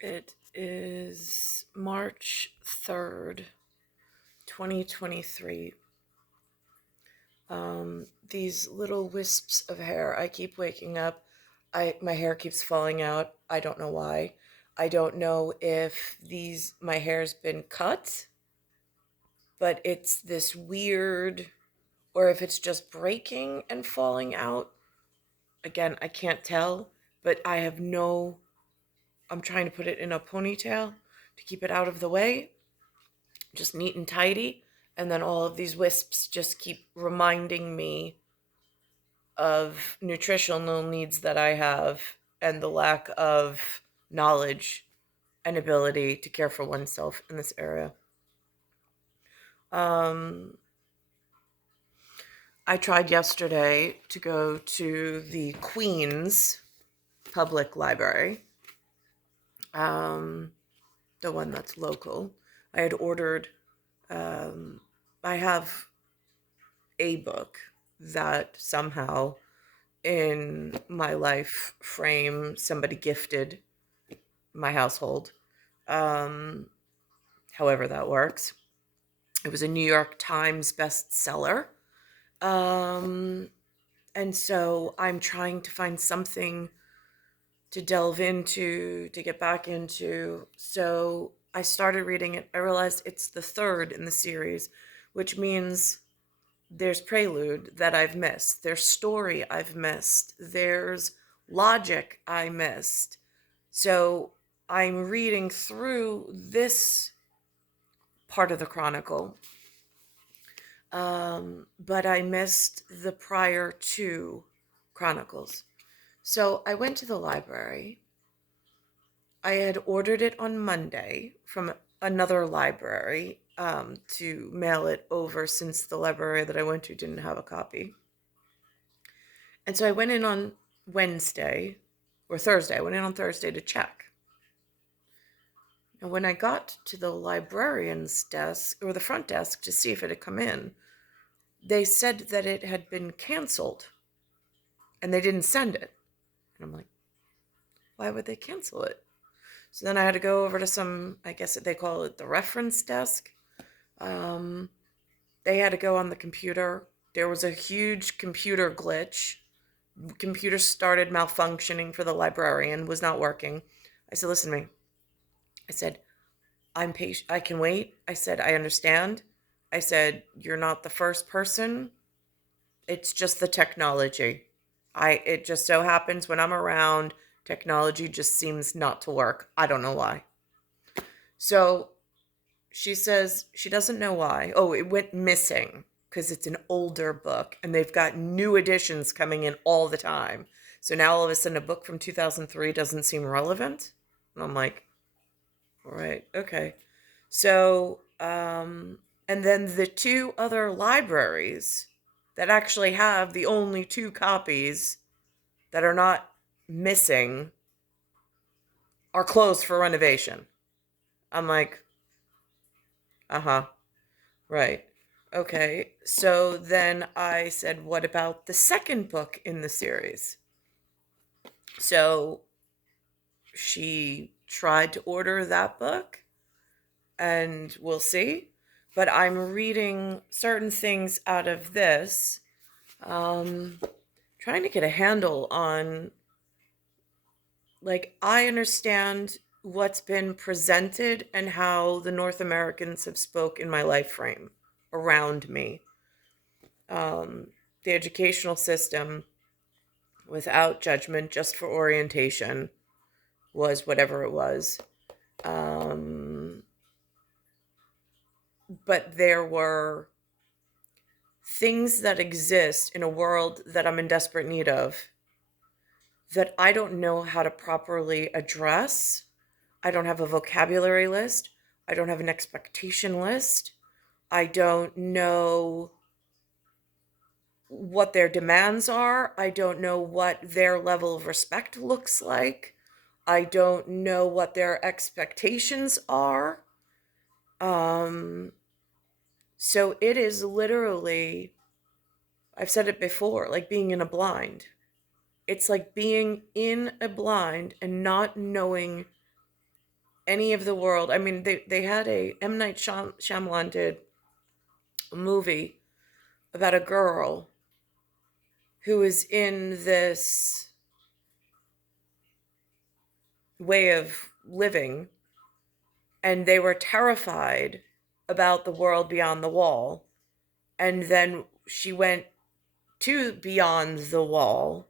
It is March 3rd, 2023. These little wisps of hair, I keep waking up. My hair keeps falling out. I don't know why. I don't know if my hair's been cut, but it's this weird, or if it's just breaking and falling out. Again, I can't tell, but I'm trying to put it in a ponytail to keep it out of the way, just neat and tidy. And then all of these wisps just keep reminding me of nutritional needs that I have and the lack of knowledge and ability to care for oneself in this area. I tried yesterday to go to the Queens Public Library, the one that's local. I had ordered, I have a book that somehow in my life frame somebody gifted my household, however that works. It was a New York Times bestseller. And so I'm trying to find something to delve into, to get back into. So I started reading it. I realized it's the third in the series, which means there's prelude that I've missed. There's story I've missed. There's logic I missed. So I'm reading through this part of the chronicle, but I missed the prior two chronicles. So I went to the library. I had ordered it on Monday from another library to mail it over, since the library that I went to didn't have a copy. And so I went in on Wednesday or Thursday. I went in on Thursday to check. And when I got to the librarian's desk, or the front desk, to see if it had come in, they said that it had been canceled and they didn't send it. And I'm like, why would they cancel it? So then I had to go over to I guess they call it the reference desk. They had to go on the computer. There was a huge computer glitch. Computer started malfunctioning for the librarian, was not working. I said, listen to me. I said, I'm patient. I can wait. I said, I understand. I said, you're not the first person. It's just the technology. It just so happens when I'm around, technology just seems not to work. I don't know why. So she says she doesn't know why. Oh, it went missing because it's an older book and they've got new editions coming in all the time. So now all of a sudden a book from 2003 doesn't seem relevant. And I'm like, all right, okay. So, and then the two other libraries that actually have the only two copies that are not missing are closed for renovation. I'm like, uh-huh, right. Okay. So then I said, what about the second book in the series? So she tried to order that book, and we'll see. But I'm reading certain things out of this, trying to get a handle on, like, I understand what's been presented and how the North Americans have spoke in my life frame around me. The educational system, without judgment, just for orientation, was whatever it was. But there were things that exist in a world that I'm in desperate need of that I don't know how to properly address. I don't have a vocabulary list. I don't have an expectation list. I don't know what their demands are. I don't know what their level of respect looks like. I don't know what their expectations are. So it is literally, I've said it before, like being in a blind. It's like being in a blind and not knowing any of the world. I mean, they had a M. Night Shyamalan did a movie about a girl who is in this way of living, and they were terrified about the world beyond the wall. And then she went to beyond the wall,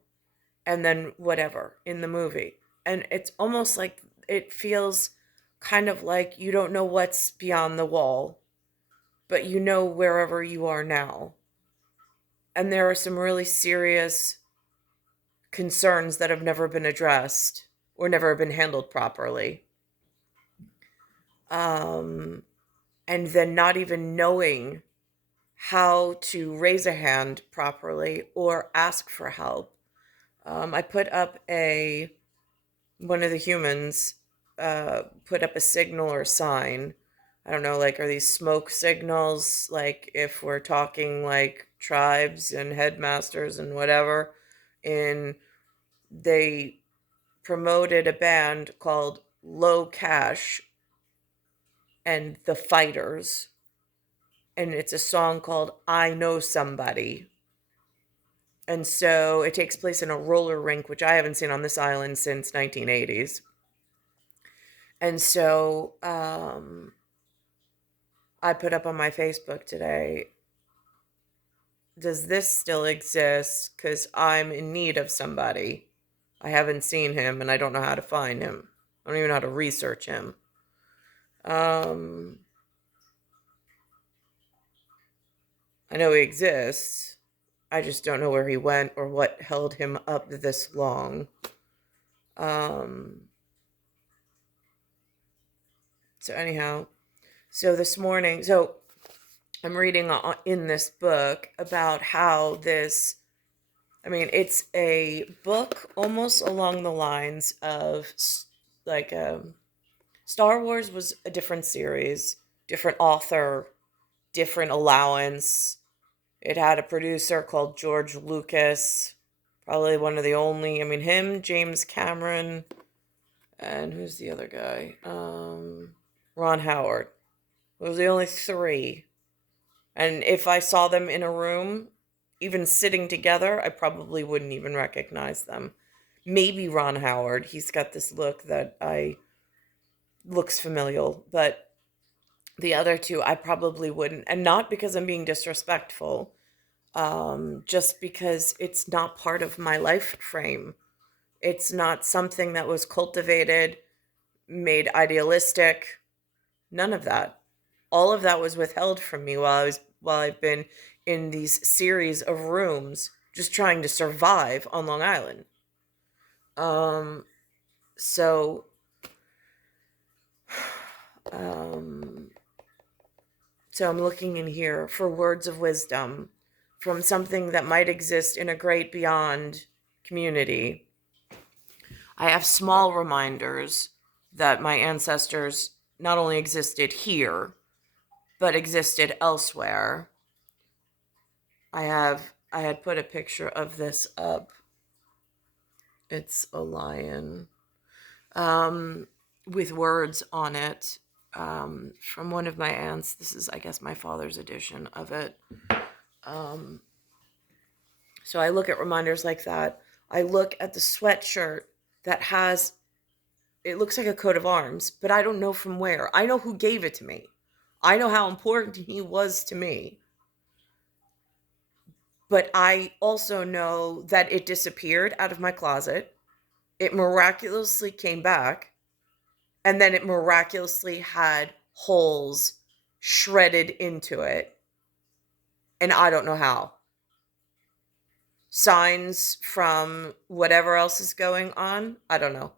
and then whatever in the movie. And it's almost like it feels kind of like you don't know what's beyond the wall, but you know wherever you are now. And there are some really serious concerns that have never been addressed or never been handled properly. And then not even knowing how to raise a hand properly or ask for help. I put up one of the humans put up a signal or sign. I don't know, like, are these smoke signals? Like, if we're talking like tribes and headmasters and whatever, and they promoted a band called Low Cash and the Fighters, and it's a song called I Know Somebody. And so it takes place in a roller rink, which I haven't seen on this island since 1980s. And so I put up on my Facebook today, does this still exist? Because I'm in need of somebody. I haven't seen him, and I don't know how to find him. I don't even know how to research him. I know he exists. I just don't know where he went or what held him up this long. So anyhow, so this morning, so I'm reading in this book about how this, I mean, it's a book almost along the lines of like Star Wars was a different series, different author, different allowance. It had a producer called George Lucas, probably one of the only, I mean, him, James Cameron, and who's the other guy? Ron Howard. Those were the only three. And if I saw them in a room, even sitting together, I probably wouldn't even recognize them. Maybe Ron Howard. He's got this look that looks familial, but the other two I probably wouldn't. And not because I'm being disrespectful, just because it's not part of my life frame. It's not something that was cultivated, made idealistic. None of that. All of that was withheld from me while I've been in these series of rooms just trying to survive on Long Island. So I'm looking in here for words of wisdom from something that might exist in a great beyond community. I have small reminders that my ancestors not only existed here, but existed elsewhere. I had put a picture of this up. It's a lion with words on it from one of my aunts. This is, I guess, my father's edition of it. So I look at reminders like that. I look at the sweatshirt that has, it looks like a coat of arms, but I don't know from where. I know who gave it to me. I know how important he was to me. But I also know that it disappeared out of my closet. It miraculously came back. And then it miraculously had holes shredded into it. And I don't know how. Signs from whatever else is going on. I don't know.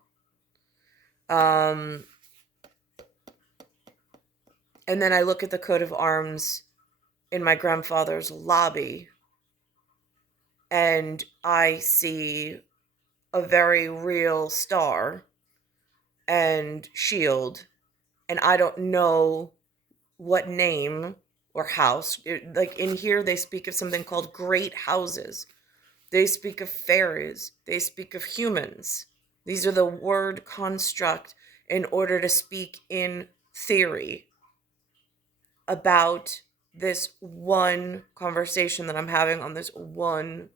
And then I look at the coat of arms in my grandfather's lobby. And I see a very real star and shield. And I don't know what name or house. Like in here, they speak of something called great houses. They speak of fairies. They speak of humans. These are the word construct in order to speak in theory about this one conversation that I'm having on this one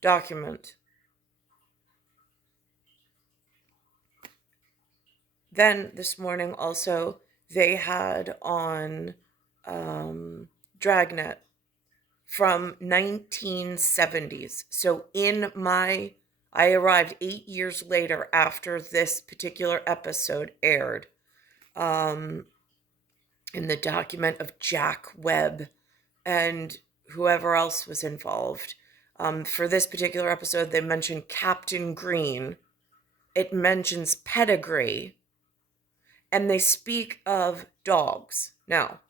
document. Then this morning also, they had on DRAGNET from 1970s. So I arrived 8 years later after this particular episode aired, in the document of Jack Webb and whoever else was involved. For this particular episode, they mentioned Captain Green. It mentions pedigree. And they speak of dogs. Now,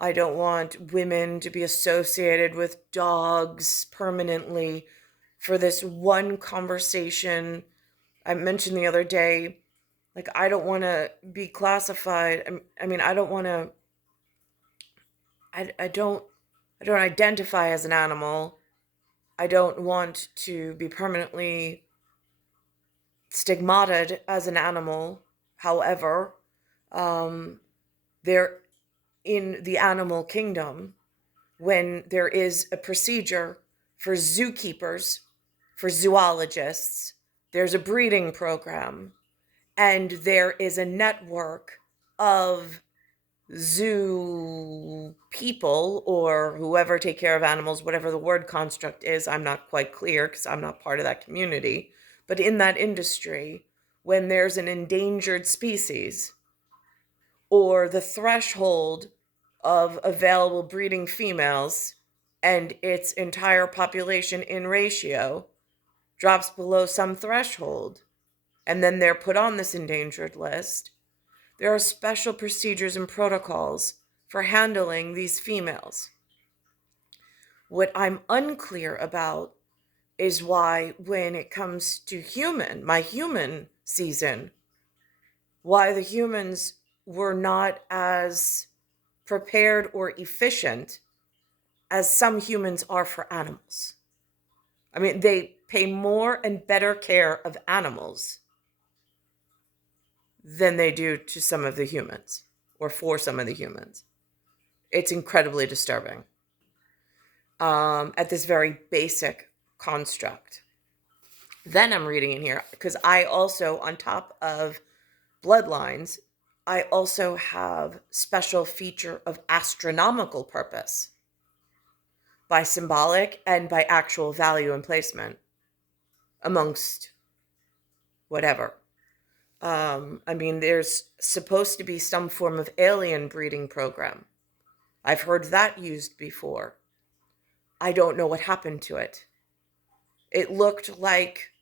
I don't want women to be associated with dogs permanently. For this one conversation, I mentioned the other day, like, I don't want to be classified. I mean, I don't want to, I don't identify as an animal. I don't want to be permanently stigmatized as an animal. However, there in the animal kingdom, when there is a procedure for zookeepers, for zoologists, there's a breeding program, and there is a network of zoo people or whoever take care of animals, whatever the word construct is. I'm not quite clear because I'm not part of that community. But in that industry, when there's an endangered species or the threshold of available breeding females and its entire population in ratio drops below some threshold, and then they're put on this endangered list, there are special procedures and protocols for handling these females. What I'm unclear about is why, when it comes to my human season, why the humans were not as prepared or efficient as some humans are for animals. I mean, they pay more and better care of animals than they do to some of the humans, or for some of the humans. It's incredibly disturbing, at this very basic construct. Then I'm reading in here, because I also, on top of bloodlines, I also have special feature of astronomical purpose by symbolic and by actual value and placement amongst whatever. I mean, there's supposed to be some form of alien breeding program. I've heard that used before. I don't know what happened to it. It looked like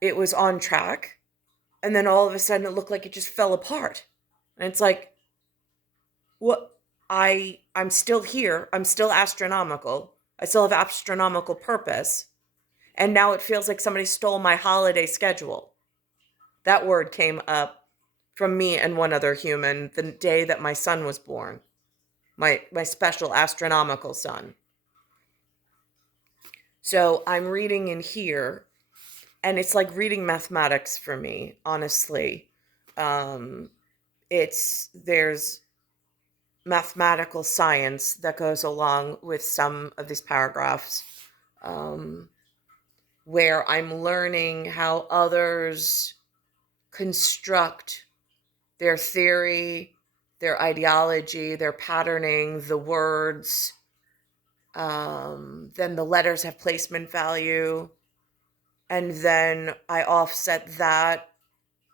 it was on track, and then all of a sudden it looked like it just fell apart. And it's like, what? I'm still here. I'm still astronomical. I still have astronomical purpose. And now it feels like somebody stole my holiday schedule. That word came up from me and one other human the day that my son was born. My special astronomical son. So I'm reading in here, and it's like reading mathematics for me, honestly. There's mathematical science that goes along with some of these paragraphs, where I'm learning how others construct their theory, their ideology, their patterning, the words. Then the letters have placement value. And then I offset that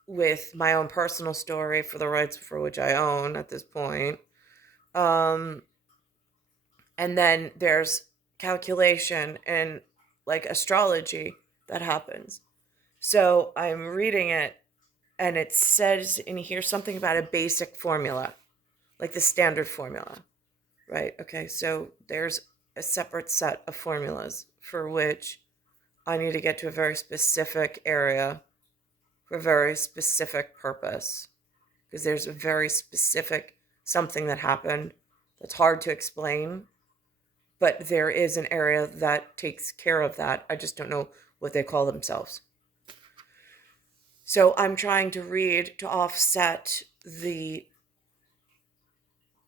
with my own personal story for the rights for which I own at this point. And then there's calculation and like astrology that happens. So I'm reading it, and it says in here something about a basic formula, like the standard formula, right? Okay, so there's a separate set of formulas for which I need to get to a very specific area for a very specific purpose, because there's a very specific something that happened that's hard to explain, but there is an area that takes care of that. I just don't know what they call themselves. So I'm trying to read to offset the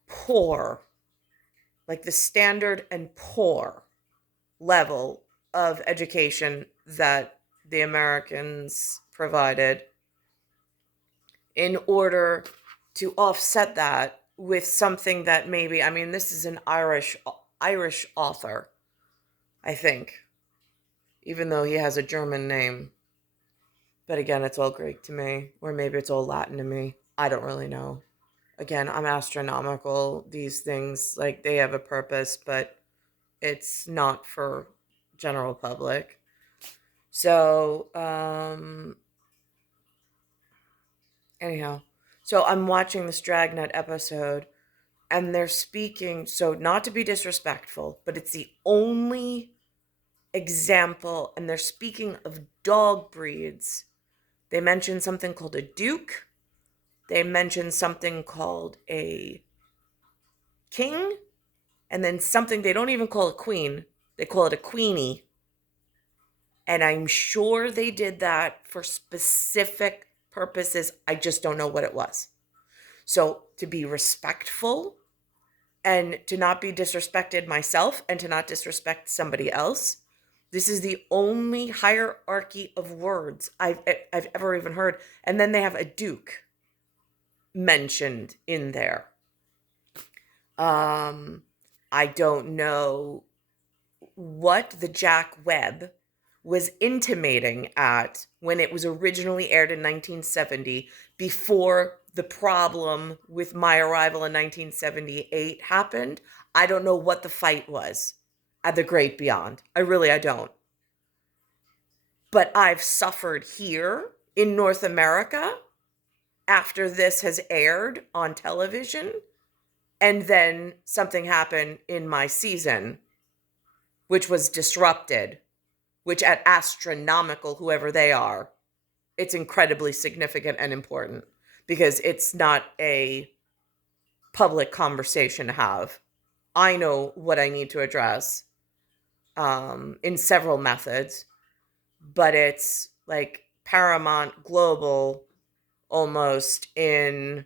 poor, like the standard and poor level of education that the Americans provided, in order to offset that with something that maybe, I mean, this is an Irish author, I think, even though he has a German name. But again, it's all Greek to me, or maybe it's all Latin to me. I don't really know. Again, I'm astronomical. These things, like, they have a purpose, but it's not for general public. So, anyhow, so I'm watching this DRAGNET episode, and they're speaking, so not to be disrespectful, but it's the only example, and they're speaking of dog breeds. They mention something called a Duke. They mention something called a king, and then something they don't even call a queen. They call it a queenie. And I'm sure they did that for specific purposes. I just don't know what it was. So to be respectful and to not be disrespected myself and to not disrespect somebody else, this is the only hierarchy of words I've ever even heard. And then they have a duke mentioned in there. I don't know what the Jack Webb was intimating at when it was originally aired in 1970, before the problem with My Arrival in 1978 happened. I don't know what the fight was at the Great Beyond. I don't. But I've suffered here in North America after this has aired on television, and then something happened in my season, which was disrupted, which at Astronomical, whoever they are, it's incredibly significant and important, because it's not a public conversation to have. I know what I need to address in several methods, but it's like paramount, global, almost in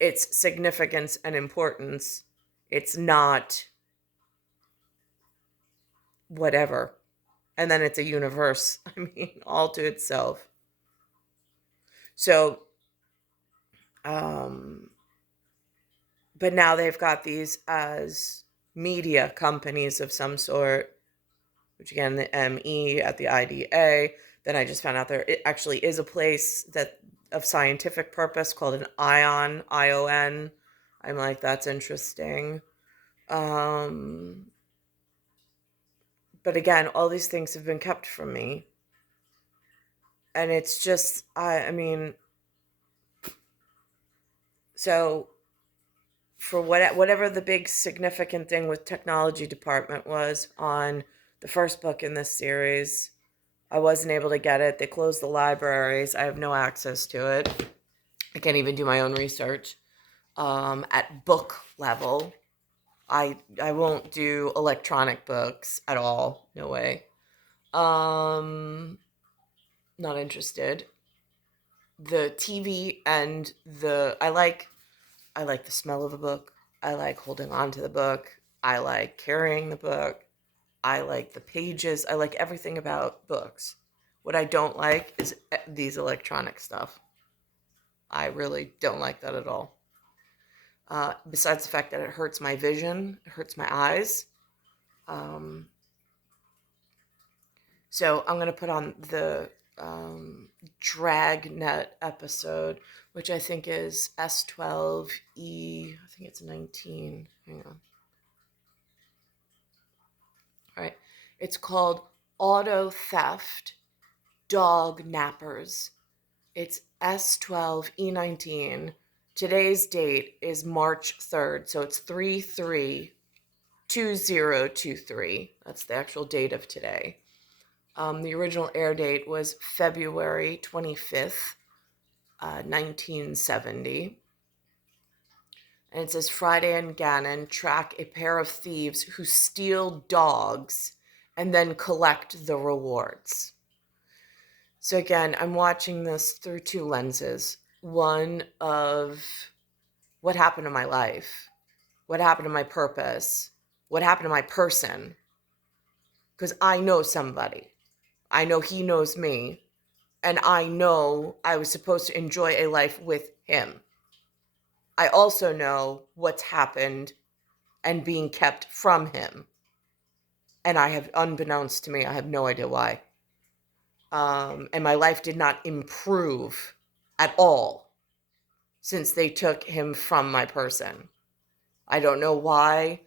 its significance and importance. It's not whatever. And then it's a universe, I mean, all to itself. So, but now they've got these as media companies of some sort, which again, the ME at the IDA. Then I just found out there it actually is a place that of scientific purpose called an ION, ION. I'm like, that's interesting. But again, all these things have been kept from me. And it's just, I mean, so for whatever the big significant thing with technology department was on the first book in this series, I wasn't able to get it. They closed the libraries. I have no access to it. I can't even do my own research at book level. I won't do electronic books at all. No way. Not interested. The TV and I like the smell of a book. I like holding on to the book. I like carrying the book. I like the pages. I like everything about books. What I don't like is these electronic stuff. I really don't like that at all. Besides the fact that it hurts my vision, it hurts my eyes. So I'm going to put on the DRAGNET episode, which I think is S12E, I think it's 19. Hang on. All right. It's called Auto Theft Dog Nappers. It's S12E19. Today's date is March 3rd, so it's 3/3/2023. That's the actual date of today. The original air date was February 25th, 1970. And it says Friday and Gannon track a pair of thieves who steal dogs and then collect the rewards. So again, I'm watching this through two lenses. One of what happened to my life, what happened to my purpose, what happened to my person. Because I know somebody. I know he knows me. And I know I was supposed to enjoy a life with him. I also know what's happened and being kept from him. And I have, unbeknownst to me, I have no idea why. And my life did not improve at all since they took him from my person. I don't know why.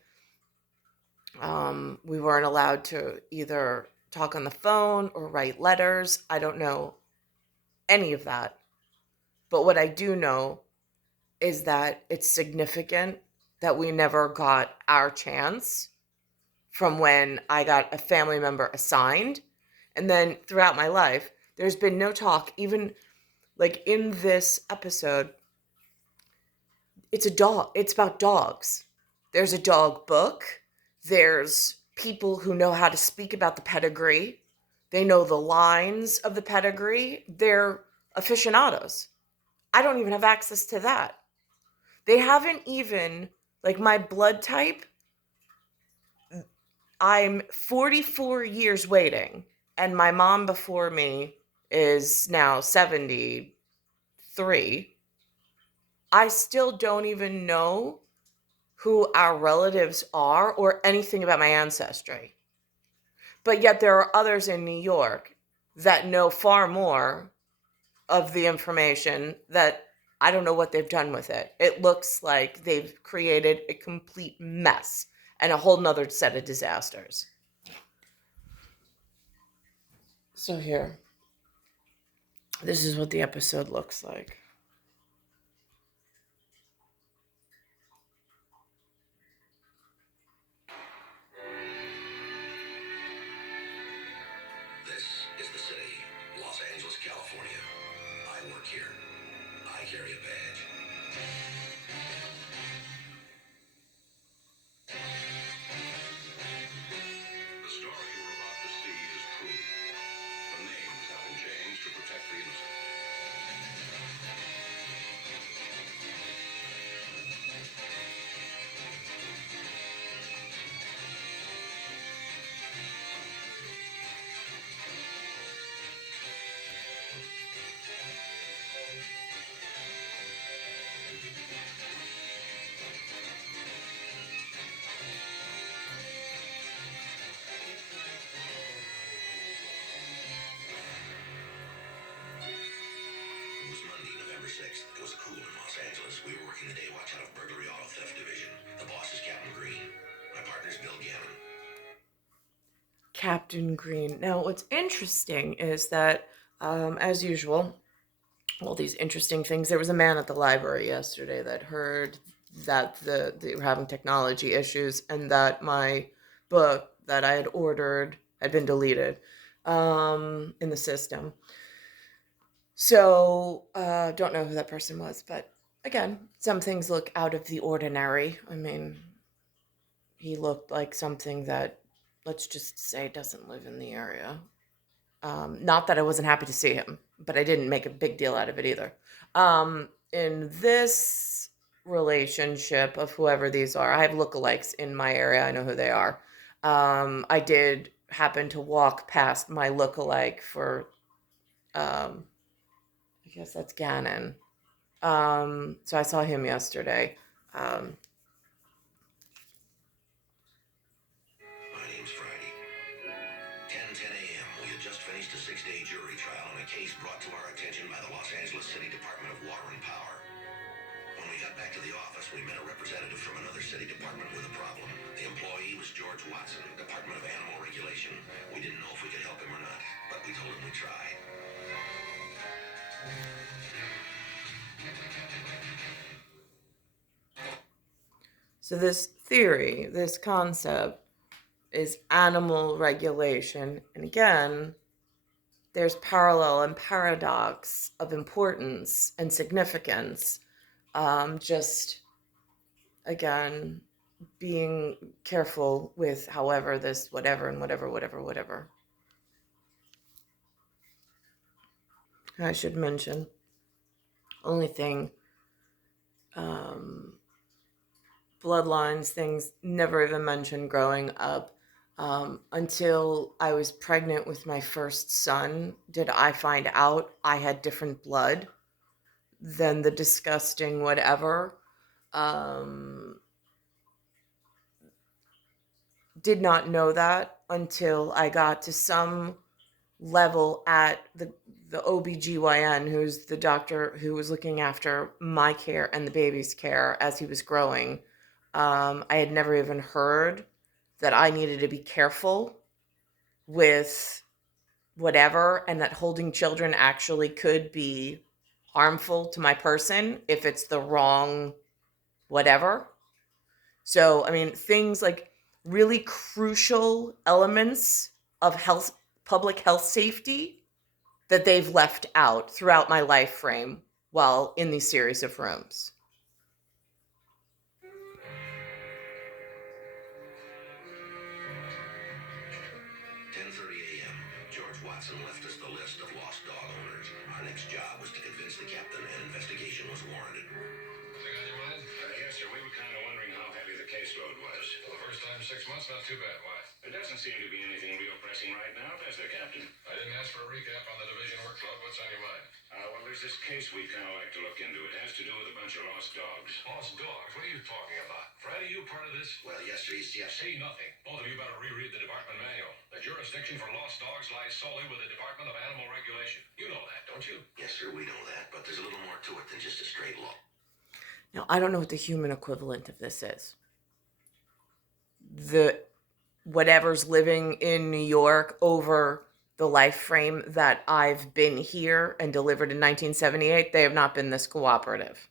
We weren't allowed to either talk on the phone or write letters. I don't know any of that. But what I do know is that it's significant that we never got our chance from when I got a family member assigned. And then throughout my life, there's been no talk, even like in this episode, it's a dog. It's about dogs. There's a dog book. There's people who know how to speak about the pedigree. They know the lines of the pedigree. They're aficionados. I don't even have access to that. They haven't even, like my blood type, I'm 44 years waiting, and my mom before me is now 73. I still don't even know who our relatives are or anything about my ancestry. But yet there are others in New York that know far more of the information that I don't know what they've done with it. It looks like they've created a complete mess and a whole nother set of disasters. So here, this is what the episode looks like. This is the city, Los Angeles, California. I work here. I carry a badge. The story you're about to see is true. The names have been changed to protect the innocent. It was Monday, November 6th. It was cool in Los Angeles. We were working the day watch out of Burglary Auto Theft Division. The boss is Captain Green. My partner's Bill Gammon. Captain Green. Now, what's interesting is that, as usual, all these interesting things. There was a man at the library yesterday that heard that they were having technology issues and that my book that I had ordered had been deleted in the system. So, don't know who that person was, but again, some things look out of the ordinary. I mean, he looked like something that, let's just say, doesn't live in the area. Not that I wasn't happy to see him, but I didn't make a big deal out of it either. In this relationship of whoever these are, I have lookalikes in my area. I know who they are. I did happen to walk past my lookalike for, I guess that's Gannon. So I saw him yesterday. Um, My name's Friday. 10:10 a.m. We had just finished a 6-day jury trial on a case brought to our attention by the Los Angeles City Department of Water and Power. When we got back to the office, we met a representative from another city department with a problem. The employee was George Watson, Department of Animal Regulation. We didn't know if we could help him or not, but we told him we tried. so this theory, this concept, is animal regulation, and again, there's parallel and paradox of importance and significance. Just again, being careful with however this whatever and whatever. I should mention, only thing, um, bloodlines, things never even mentioned growing up. Until I was pregnant with my first son, did I find out I had different blood than the disgusting whatever. Um, did not know that until I got to some level at the OBGYN, who's the doctor who was looking after my care and the baby's care as he was growing. I had never even heard that I needed to be careful with whatever, and that holding children actually could be harmful to my person if it's the wrong whatever. So, I mean, things like really crucial elements of health, public health safety that they've left out throughout my life frame while in these series of rooms. 10:30 a.m. George Watson left us the list of lost dog owners. Our next job was to convince the captain an investigation was warranted. Anything on your mind? Yes, sir. We were kind of wondering how heavy the caseload was. For the first time in 6 months, not too bad. Why? There doesn't seem to be anything real pressing right now, does there, Captain? I didn't ask for a recap on the division workload. What's on your mind? Well, there's this case we'd kind of like to look into. It has to do with a bunch of lost dogs. Lost dogs? What are you talking about? Friday, you part of this? Well, yes, sir. Yes. Say nothing. Both of you better reread the department manual. The jurisdiction for lost dogs lies solely with the Department of Animal Regulation. You know that, don't you? Yes, sir, we know that, but there's a little more to it than just a straight law. Now, I don't know what the human equivalent of this is. The whatever's living in New York over the life frame that I've been here and delivered in 1978, they have not been this cooperative.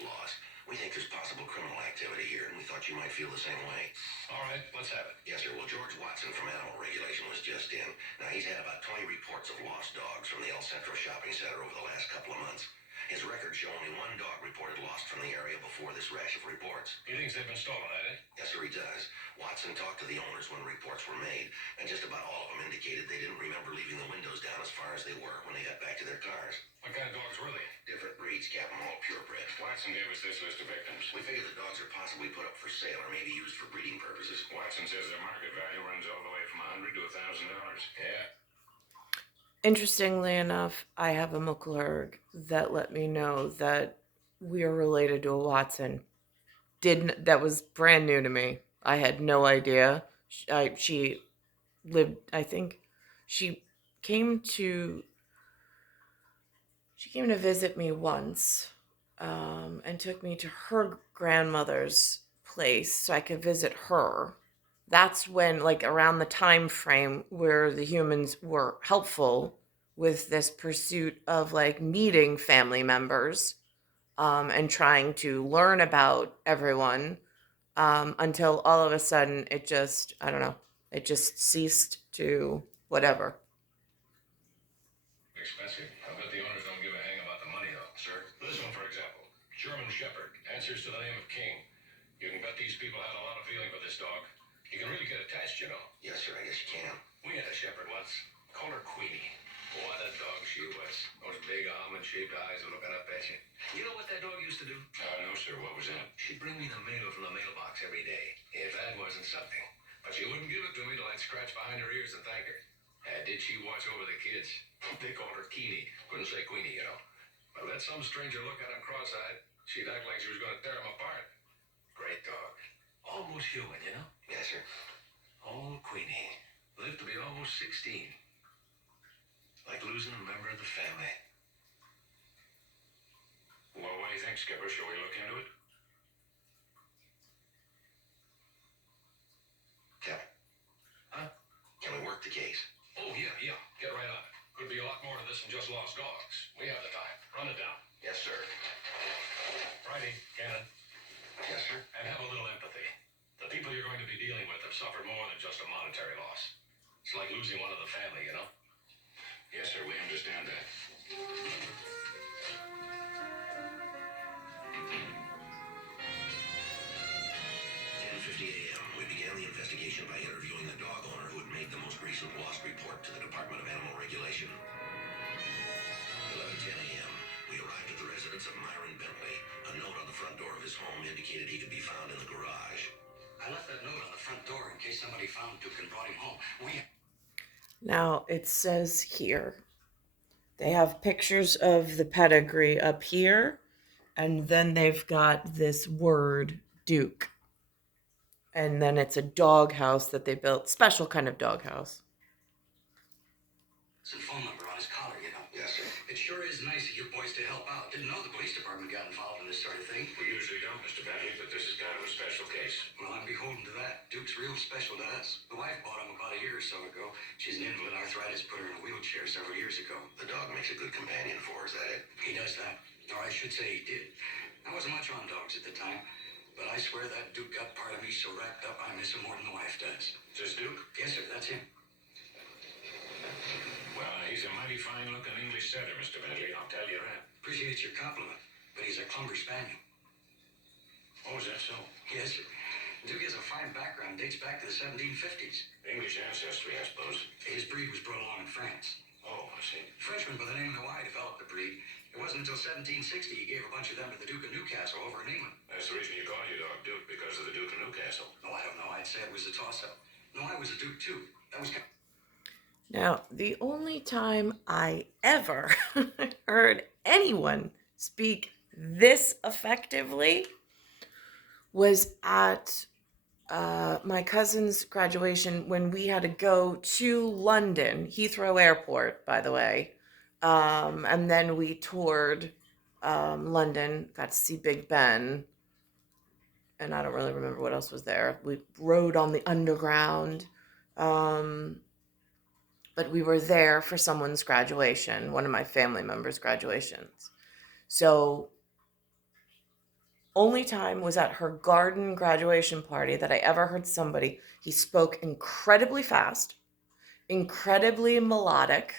Lost. We think there's possible criminal activity here, and we thought you might feel the same way. All right, let's have it. Yes, sir. Well, George Watson from Animal Regulation was just in. Now, he's had about 20 reports of lost dogs from the El Centro shopping center over the last couple of months. His records show only one dog reported lost from the area before this rash of reports. He thinks they've been stolen, eh? Yes, sir, he does. Watson talked to the owners when reports were made, and just about all of them indicated they didn't remember leaving the windows down as far as they were when they got back to their cars. What kind of dogs were they? Different breeds, Captain, all purebred. Watson gave us this list of victims. We figure the dogs are possibly put up for sale or maybe used for breeding purposes. Watson says their market value runs all the way from $100 to $1,000. Yeah. Interestingly enough, I have a McClurg that let me know that we are related to a Watson. That was brand new to me. I had no idea. She lived, I think, she came to visit me once, and took me to her grandmother's place so I could visit her. That's when, like, around the time frame where the humans were helpful with this pursuit of, like, meeting family members, and trying to learn about everyone, until all of a sudden it just, I don't know, it just ceased to whatever. Expensive. I bet the owners don't give a hang about the money, though. Sir? This one, for example. German Shepherd. Answers to the name of King. You can bet these people had a lot of feeling for this dog. You can really get attached, you know. Yes, sir, I guess you can. We had a shepherd once. Called her Queenie. What a dog she was. Those big almond-shaped eyes looking up at you. You know what that dog used to do? No, sir. What was that? She'd bring me the mail from the mailbox every day. If that wasn't something. But she wouldn't give it to me till I'd scratch behind her ears and thank her. Did she watch over the kids? They called her Keenie. Couldn't say Queenie, you know. But let some stranger look at him cross-eyed, she'd act like she was going to tear him apart. Great dog. Almost human, you know? Yes, sir. Old Queenie. Lived to be almost 16. Like losing a member of the family. Well, what do you think, Skipper? Shall we look into it? Captain. Huh? Can we work the case? Oh, yeah. Get right on it. Could be a lot more to this than just lost dogs. We have the time. Run it down. Yes, sir. Friday, Cannon. Yes, sir. And have a little empathy. The people you're going to be dealing with have suffered more than just a monetary loss. It's like losing one of the family, you know? Yes, sir. We understand that. 10:50 a.m. We began the investigation by interviewing the dog owner who had made the most recent lost report to the Department of Animal Regulation. indicated he could be found in the garage. I left that note on the front door in case somebody found Duke and brought him home. Now it says here, they have pictures of the pedigree up here, and then they've got this word, Duke. And then it's a doghouse that they built, special kind of doghouse. Some phone number on his collar, you know. Yes, sir. It sure is nice of you boys to help out. Didn't know the police department got involved in this sort of thing. We usually don't, Mr. Bentley, but this is kind of a special case. Well, I'm beholden to that. Duke's real special to us. The wife bought him about a year or so ago. She's an invalid arthritis, put her in a wheelchair several years ago. The dog makes a good companion for her, is that it? He does that. Or I should say he did. I wasn't much on dogs at the time, but I swear that Duke got part of me so wrapped up I miss him more than the wife does. Is this Duke? Yes, sir, that's him. Well, he's a mighty fine-looking English setter, Mr. Bentley, I'll tell you that. Appreciate your compliment, but he's a Clumber Spaniel. Oh, is that so? Yes, sir. Duke has a fine background, dates back to the 1750s. English ancestry, I suppose. His breed was brought along in France. Oh, I see. A Frenchman by the name of Noailles developed the breed. It wasn't until 1760 he gave a bunch of them to the Duke of Newcastle over in England. That's the reason you call your dog Duke, because of the Duke of Newcastle. No, I don't know. I'd say it was a toss-up. No, I was a Duke, too. That was kind of... Now, the only time I ever heard anyone speak this effectively was at my cousin's graduation when we had to go to London, Heathrow Airport, by the way. And then we toured London, got to see Big Ben. And I don't really remember what else was there. We rode on the Underground. But we were there for someone's graduation, one of my family members' graduations. So only time was at her garden graduation party that I ever heard somebody. He spoke incredibly fast, incredibly melodic,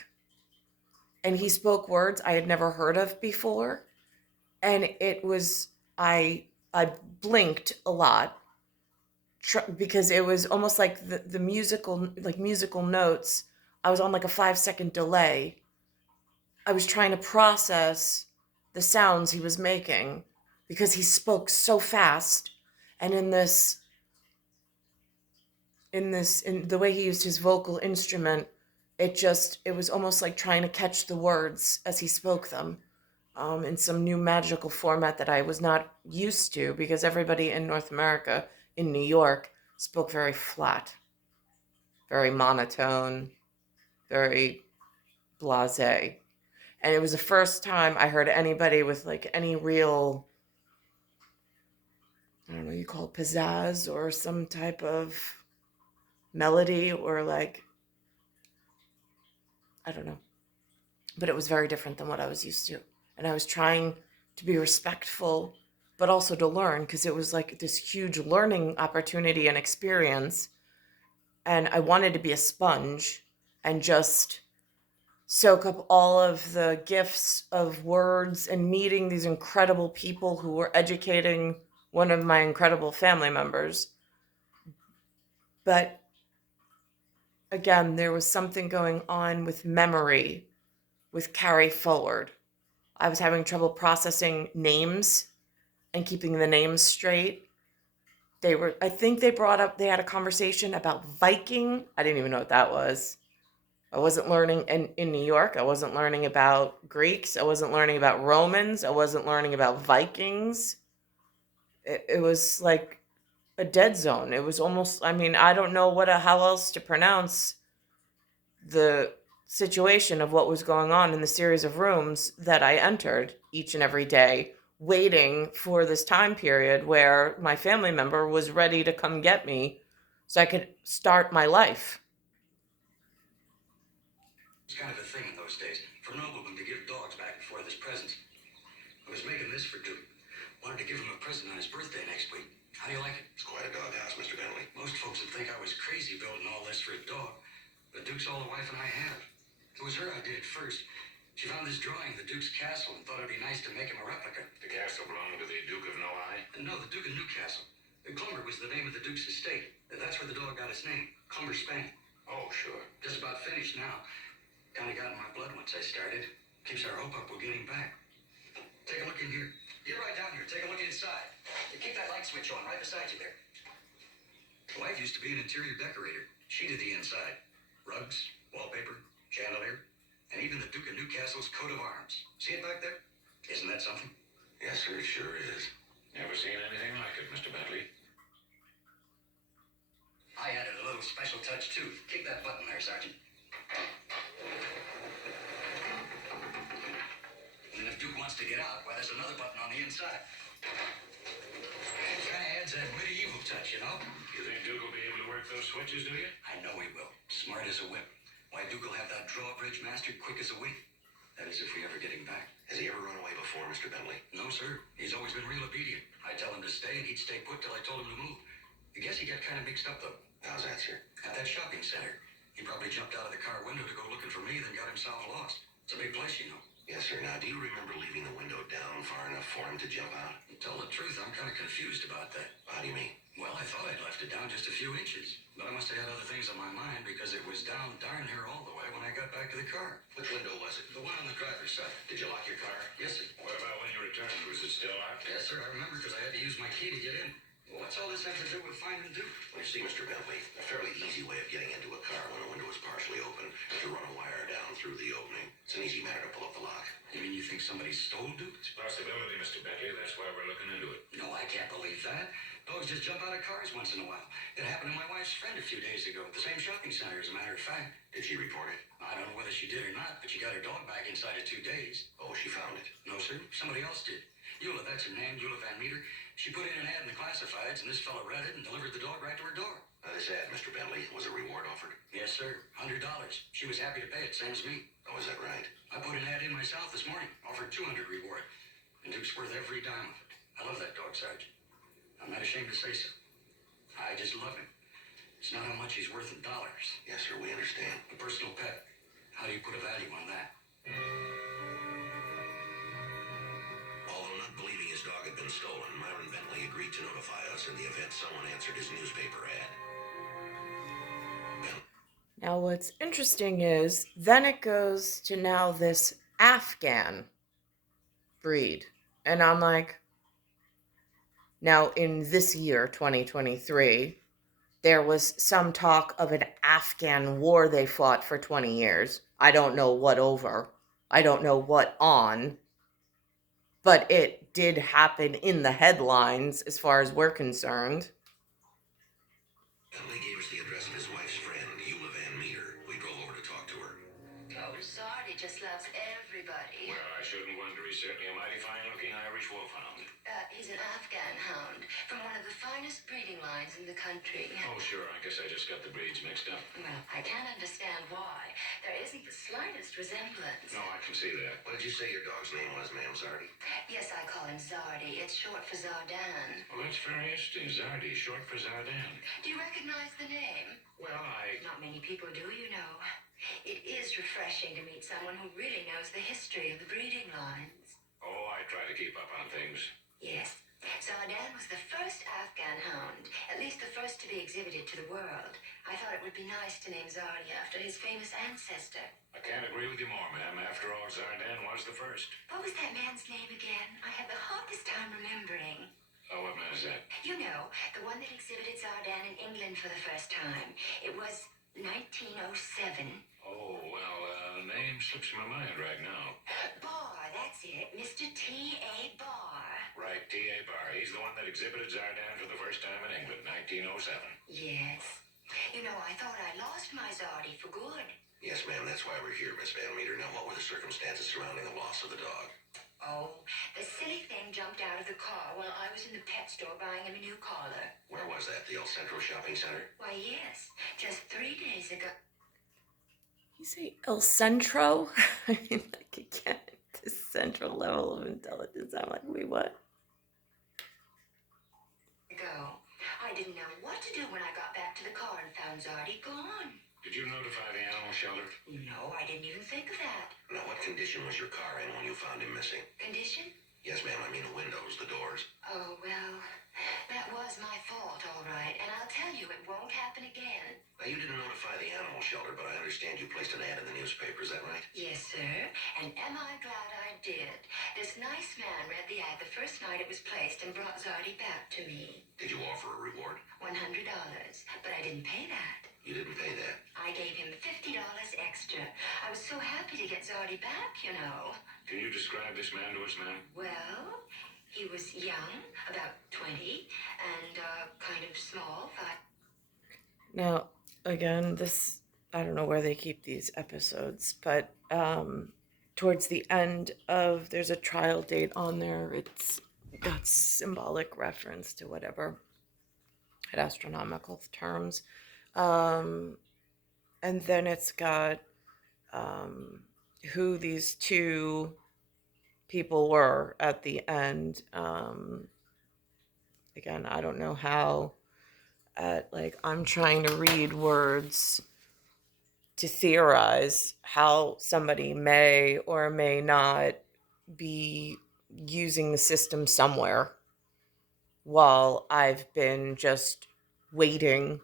and he spoke words I had never heard of before. And it was, I blinked a lot because it was almost like the musical notes. I was on like a 5-second delay. I was trying to process the sounds he was making because he spoke so fast. And in the way he used his vocal instrument, it was almost like trying to catch the words as he spoke them, in some new magical format that I was not used to, because everybody in North America, in New York, spoke very flat, very monotone, very blasé. And it was the first time I heard anybody with like any real, I don't know, you call it pizzazz or some type of melody or like, I don't know. But it was very different than what I was used to. And I was trying to be respectful, but also to learn, because it was like this huge learning opportunity and experience. And I wanted to be a sponge and just soak up all of the gifts of words and meeting these incredible people who were educating one of my incredible family members. But again, there was something going on with memory, with carry forward. I was having trouble processing names and keeping the names straight. I think they had a conversation about Viking. I didn't even know what that was. I wasn't learning in New York. I wasn't learning about Greeks. I wasn't learning about Romans. I wasn't learning about Vikings. It was like a dead zone. It was almost, I mean, I don't know how else to pronounce the situation of what was going on in the series of rooms that I entered each and every day, waiting for this time period where my family member was ready to come get me so I could start my life. It's kind of a thing in those days for noblemen to give dogs back before this presents. I was making this for Duke. Wanted to give him a present on his birthday next week. How do you like it? It's quite a doghouse, Mr. Bentley. Most folks would think I was crazy building all this for a dog, but Duke's all the wife and I have. It was her idea at first. She found this drawing of the Duke's castle and thought it'd be nice to make him a replica. The castle belonged to the Duke of Noailles? No, the Duke of Newcastle. The Clumber was the name of the Duke's estate. That's where the dog got its name, Clumber Spaniel. Oh, sure. Just about finished now. Kind of got in my blood once I started. Keeps our hope up we'll get him back. Take a look in here. Get right down here. Take a look inside. Keep that light switch on right beside you there. My wife used to be an interior decorator. She did the inside. Rugs, wallpaper, chandelier, and even the Duke of Newcastle's coat of arms. See it back there? Isn't that something? Yes, sir, it sure is. Never seen anything like it, Mr. Bentley. I added a little special touch, too. Keep that button there, Sergeant. And if Duke wants to get out, why, there's another button on the inside. It kind of adds that medieval touch, you know? You think Duke will be able to work those switches, do you? I know he will. Smart as a whip. Why, Duke will have that drawbridge mastered quick as a wink. That is, if we ever get him back. Has he ever run away before, Mr. Bentley? No, sir. He's always been real obedient. I tell him to stay, and he'd stay put till I told him to move. I guess he got kind of mixed up, though. How's that, sir? At that shopping center. He probably jumped out of the car window to go looking for me, then got himself lost. It's a big place, you know. Yes, sir. Now, do you remember leaving the window down far enough for him to jump out? To tell the truth, I'm kind of confused about that. How do you mean? Well, I thought I'd left it down just a few inches. But I must have had other things on my mind because it was down darn near all the way when I got back to the car. Which window was it? The one on the driver's side. Did you lock your car? Yes, sir. What about when you returned? Was it still locked? Yes, sir. I remember because I had to use my key to get in. Well, what's all this have to do with finding Duke? Well, you see, Mr. Bentley, a fairly easy way of getting into a car when a window is partially open is to run a wire down through the opening. It's an easy matter to pull up the lock. You mean you think somebody stole Duke? It's a possibility, Mr. Bentley. That's why we're looking into it. No, I can't believe that. Dogs just jump out of cars once in a while. It happened to my wife's friend a few days ago at the same shopping center, as a matter of fact. Did she report it? I don't know whether she did or not, but she got her dog back inside of 2 days. Oh, she found it. No, sir. Somebody else did. Eula, that's her name, Eula Van Meter. She put in an ad in the classifieds, and this fella read it and delivered the dog right to her door. Now, this ad, Mr. Bentley, was a reward offered? Yes, sir. $100. She was happy to pay it, same as me. Oh, is that right? I put an ad in myself this morning, offered $200 reward. And Duke's worth every dime of it. I love that dog, Sarge. I'm not ashamed to say so. I just love him. It's not how much he's worth in dollars. Yes, sir, we understand. A personal pet. How do you put a value on that? Although not believing his dog had been stolen, Myron Bentley agreed to notify us in the event someone answered his newspaper ad. Now, what's interesting is then it goes to now this Afghan breed. And I'm like, now in this year, 2023, there was some talk of an Afghan war they fought for 20 years. I don't know what over. I don't know what on. But it did happen in the headlines as far as we're concerned. Bentley gave us the address of his wife's friend, Eula Van Meter. We drove over to talk to her. Oh, Zardy just loves everybody. Well, I shouldn't wonder. He's certainly a mighty fine-looking Irish wolfhound. He's an Afghan hound from one of the finest breeding lines in the country. Oh, sure. I guess I just got the breeds mixed up. Well, I can't understand why. There isn't the slightest resemblance. No, I can see that. What did you say your dog's name was, ma'am, Zardy? Yes, I call him Zardy. It's short for Zardan. Well, that's very interesting. Zardy, short for Zardan. Do you recognize the name? Well, Not many people do, you know. It is refreshing to meet someone who really knows the history of the breeding lines. Oh, I try to keep up on things. Yes. Zardan was the first Afghan hound, at least the first to be exhibited to the world. I thought it would be nice to name Zardy after his famous ancestor. I can't agree with you more, ma'am. After all, Zardan was the first. What was that man's name again? I have the hardest time remembering. Oh, what man is that? You know, the one that exhibited Zardan in England for the first time. It was 1907. Oh, well, the name slips my mind right now. Barr, that's it. Mr. T.A. Barr. Right, T.A. Barr. He's the one that exhibited Zardan for the first time in England, 1907. Yes. You know, I thought I lost my Zardy for good. Yes, ma'am, that's why we're here, Miss Van Meter. Now, what were the circumstances surrounding the loss of the dog? Oh, the silly thing jumped out of the car while I was in the pet store buying him a new collar. Where was that? The El Centro Shopping Center? Why, yes. Just 3 days ago. You say El Centro? I mean, like, again, this central level of intelligence. I'm like, wait, what? I didn't know what to do when I got back to the car and found Zardy gone. Did you notify the animal shelter? No, I didn't even think of that. Now, what condition was your car in when you found him missing? Condition? Yes, ma'am, I mean the windows, the doors. Oh, well, That was my fault, all right, and I'll tell you, it won't happen again. Now, you didn't notify the animal shelter, but I understand you placed an ad in the newspaper. Is that right? Yes, sir, and am I glad I did. This nice man read the ad the first night it was placed and brought Zardy back to me. Did you offer a reward? $100, but I didn't pay that. You didn't pay that. I gave him $50 extra. I was so happy to get Zardy back, you know. Can you describe this man to us, ma'am? Well, he was young, about 20, and kind of small, Now, again, I don't know where they keep these episodes, but towards the end there's a trial date on there. It's got symbolic reference to whatever at astronomical terms. And then it's got who these two people were at the end. Again, I don't know how, I'm trying to read words to theorize how somebody may or may not be using the system somewhere while I've been just waiting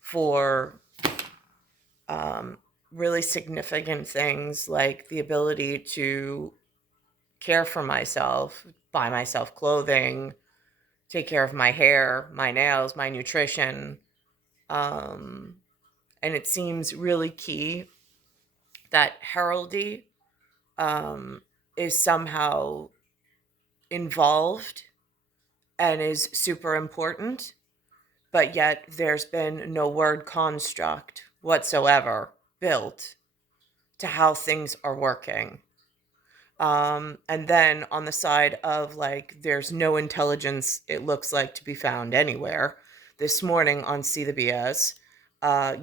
for really significant things like the ability to care for myself, buy myself clothing, take care of my hair, my nails, my nutrition. And it seems really key that heraldry is somehow involved and is super important, but yet there's been no word construct whatsoever built to how things are working. And then on the side of there's no intelligence, it looks like, to be found anywhere. This morning on CBS,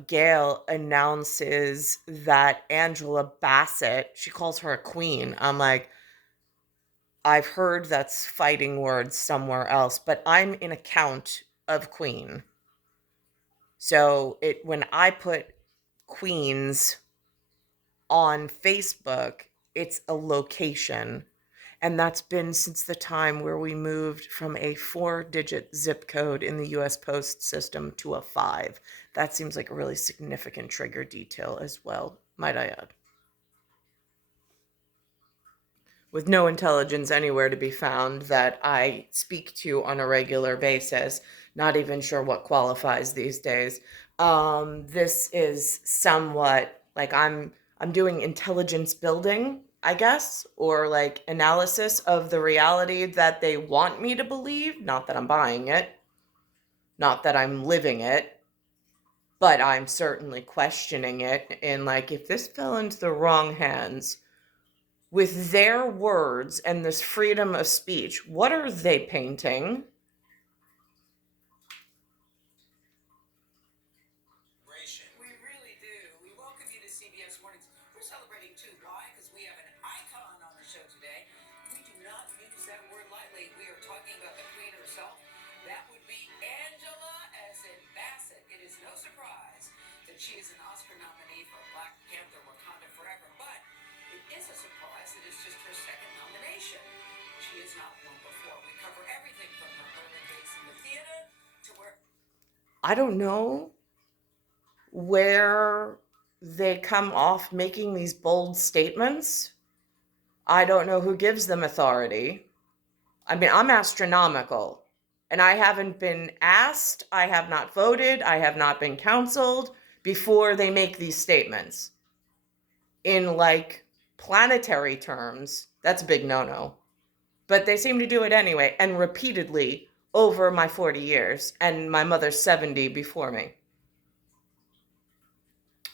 Gail announces that Angela Bassett, she calls her a queen. I'm like, I've heard that's fighting words somewhere else, but I'm in account of queen. So when I put queens on Facebook, it's a location. And that's been since the time where we moved from a 4-digit zip code in the US Post system to a 5. That seems like a really significant trigger detail as well, might I add. With no intelligence anywhere to be found that I speak to on a regular basis, not even sure what qualifies these days. This is somewhat like I'm doing intelligence building, I guess, or analysis of the reality that they want me to believe. Not that I'm buying it, not that I'm living it, but I'm certainly questioning it. And if this fell into the wrong hands, with their words and this freedom of speech, what are they painting? We really do. We welcome you to CBS Mornings. We're celebrating too. Why? Because we have an icon on the show today. We do not use that word lightly. We are talking about the queen herself. That would be Angela, as in Bassett. It is no surprise that she is an Oscar nominee for Black Panther Wakanda Forever, but it is a surprise that it's just her second nomination. She has not won before. We cover everything from her early days in the theater to where... I don't know where they come off making these bold statements. I don't know who gives them authority. I mean, I'm astronomical, and I haven't been asked, I have not voted, I have not been counseled before they make these statements. In planetary terms, that's a big no-no. But they seem to do it anyway, and repeatedly over my 40 years, and my mother's 70 before me.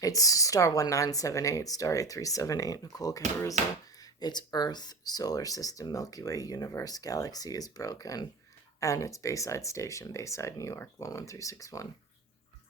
It's star 1978, star 8378, Nicole Cattaruzza. It's Earth, solar system, Milky Way, universe, galaxy is broken. And it's Bayside Station, Bayside, New York, 11361.